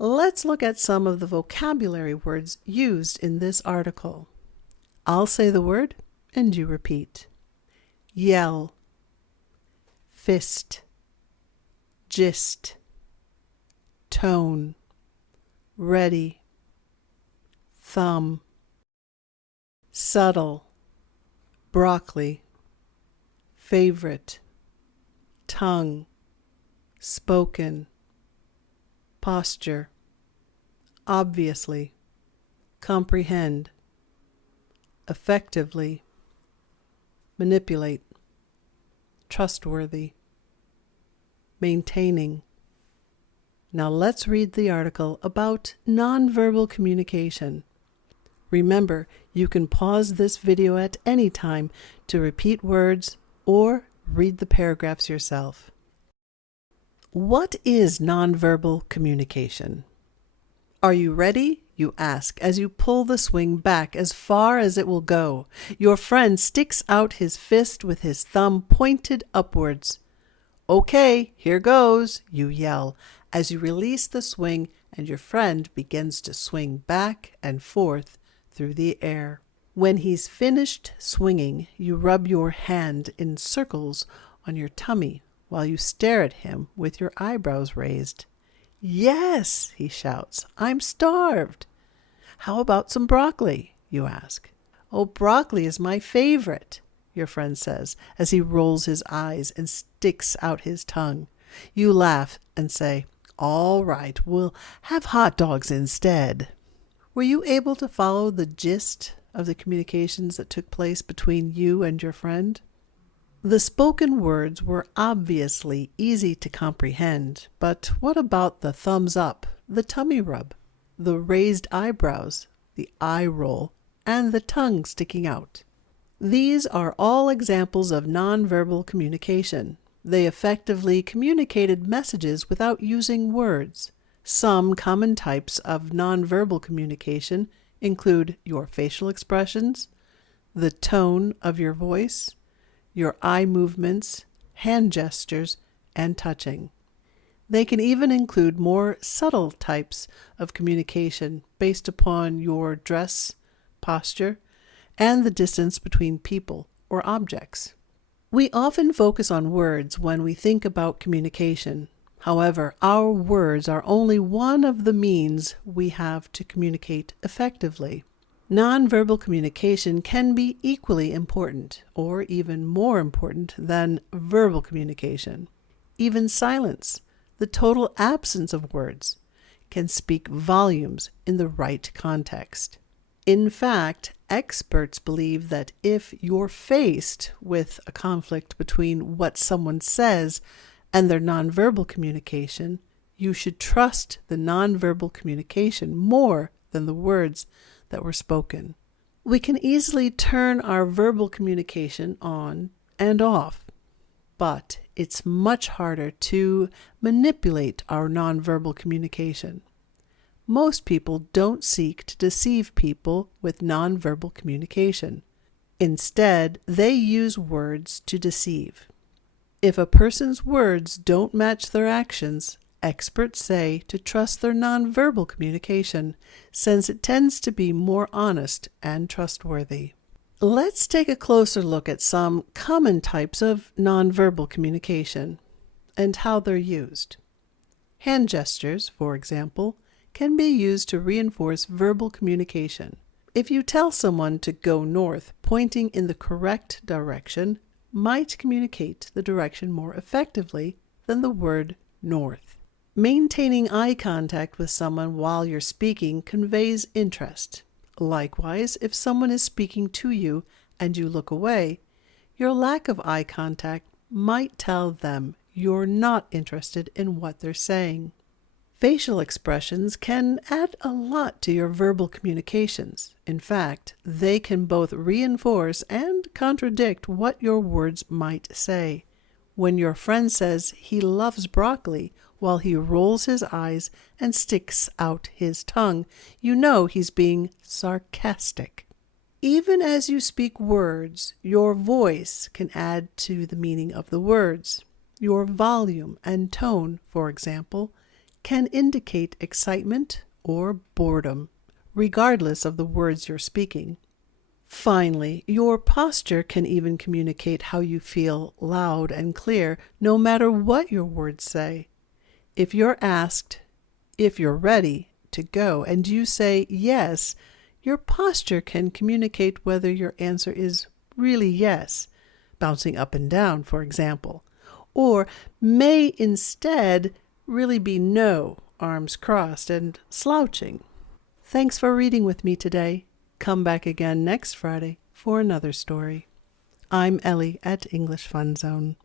Let's look at some of the vocabulary words used in this article. I'll say the word and you repeat. Yell, fist, gist, tone, ready, thumb, subtle, broccoli, favorite, tongue, spoken, posture, obviously, comprehend, effectively, manipulate, trustworthy, maintaining. Now let's read the article about nonverbal communication. Remember, you can pause this video at any time to repeat words or read the paragraphs yourself. What is nonverbal communication? Are you ready? You ask as you pull the swing back as far as it will go. Your friend sticks out his fist with his thumb pointed upwards. Okay, here goes, you yell as you release the swing and your friend begins to swing back and forth through the air. When he's finished swinging, you rub your hand in circles on your tummy while you stare at him with your eyebrows raised. Yes, he shouts, I'm starved. How about some broccoli? You ask. Oh, broccoli is my favorite, your friend says as he rolls his eyes and sticks out his tongue. You laugh and say, all right, we'll have hot dogs instead. Were you able to follow the gist of the communications that took place between you and your friend? The spoken words were obviously easy to comprehend, but what about the thumbs up, the tummy rub, the raised eyebrows, the eye roll, and the tongue sticking out? These are all examples of nonverbal communication. They effectively communicated messages without using words. Some common types of nonverbal communication include your facial expressions, the tone of your voice, your eye movements, hand gestures, and touching. They can even include more subtle types of communication based upon your dress, posture, and the distance between people or objects. We often focus on words when we think about communication. However, our words are only one of the means we have to communicate effectively. Nonverbal communication can be equally important, or even more important than verbal communication. Even silence, the total absence of words, can speak volumes in the right context. In fact, experts believe that if you're faced with a conflict between what someone says and their nonverbal communication, you should trust the nonverbal communication more than the words that were spoken. We can easily turn our verbal communication on and off, but it's much harder to manipulate our nonverbal communication. Most people don't seek to deceive people with nonverbal communication. Instead, they use words to deceive. If a person's words don't match their actions, experts say to trust their nonverbal communication, since it tends to be more honest and trustworthy. Let's take a closer look at some common types of nonverbal communication and how they're used. Hand gestures, for example, can be used to reinforce verbal communication. If you tell someone to go north, pointing in the correct direction might communicate the direction more effectively than the word north. Maintaining eye contact with someone while you're speaking conveys interest. Likewise, if someone is speaking to you and you look away, your lack of eye contact might tell them you're not interested in what they're saying. Facial expressions can add a lot to your verbal communications. In fact, they can both reinforce and contradict what your words might say. When your friend says he loves broccoli while he rolls his eyes and sticks out his tongue, you know he's being sarcastic. Even as you speak words, your voice can add to the meaning of the words. Your volume and tone, for example, can indicate excitement or boredom, regardless of the words you're speaking. Finally, your posture can even communicate how you feel loud and clear, no matter what your words say. If you're asked if you're ready to go and you say yes, your posture can communicate whether your answer is really yes, bouncing up and down, for example, or may instead really be no, arms crossed and slouching. Thanks for reading with me today. Come back again next Friday for another story. I'm Ellie at English Fun Zone.